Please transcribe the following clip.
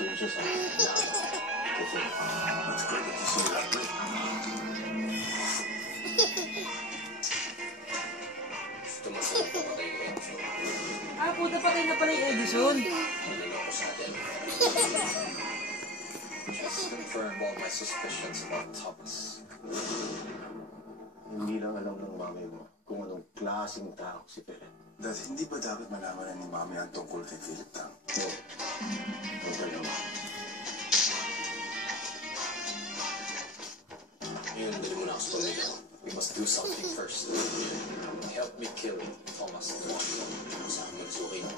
suspicious ah. Kasi, that's good that you say that way. Gusto mo sa patay ko Edison. Ah, puta patay na pala yung Edison. Naliloko sa atin. Just confirm all my suspicions about Thomas. Hindi lang alam ng mami mo kung anong klaseng tao si Philip. Dad, hindi ba dapat malaman ni Mami ang tungkol kay Philip Tang? No. Ang dalawa. Ngayon, dali mo na ako sa pamilya. We must do something first. Help me kill Thomas. Sa akin, sukin.